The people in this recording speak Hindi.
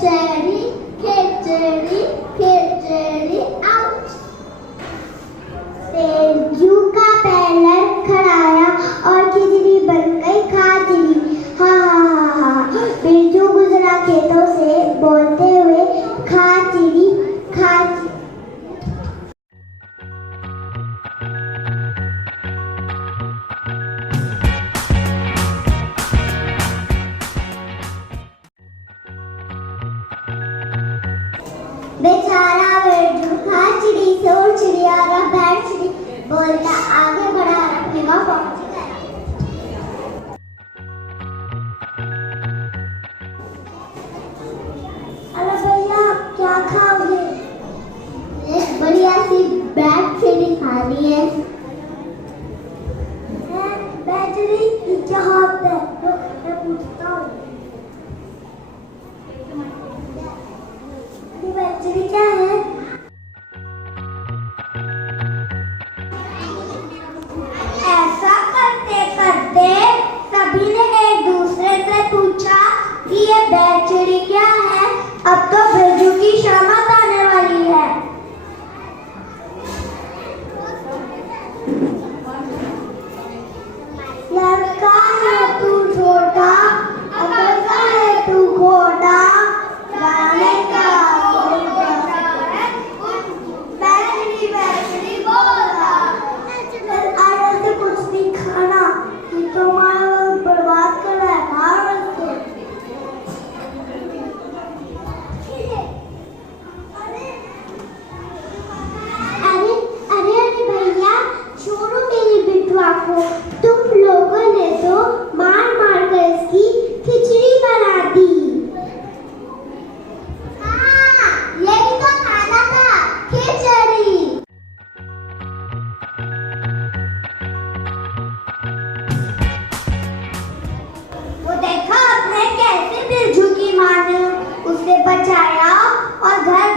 खिचड़ी खिचड़ी खिचड़ी आउट। बिरजू का पैर खड़ाया और खिचड़ी बन गई खाचड़ी। हाँ, बिरजू गुजरा खेतों से बोलते हुए खाचड़ी खाचड़ी। बेचारा बिरजू खाचड़ी से उड़ चिड़ी और बैठ चिड़ी बोलता आगे बढ़ा रखेगा पहुंच गया। अरे भैया क्या खाओगे? एक बढ़िया सी बैठ चिड़ी खानी है। बैठ चिड़ी क्या होता है? तो मैं पूछता हूँ बैटरी क्या है? ऐसा करते करते सभी ने एक दूसरे से पूछा कि ये बैटरी क्या है। अब तो बिरजू की शामत आने वाली है। लड़का है तू छोटा, अकलता है तू खोटा, गाने का कुछ नहीं खाना कि तुम्हारा बर्बाद कर रहा है। अरे भैया छोड़ो मेरी बिटवा को। तुम लोगों ने तो मार मार कर इसकी खिचड़ी बना दी। हाँ, यही तो खाना था, खिचड़ी। वो देखा आपने कैसे बिरजू की माँ ने उसे बचाया और घर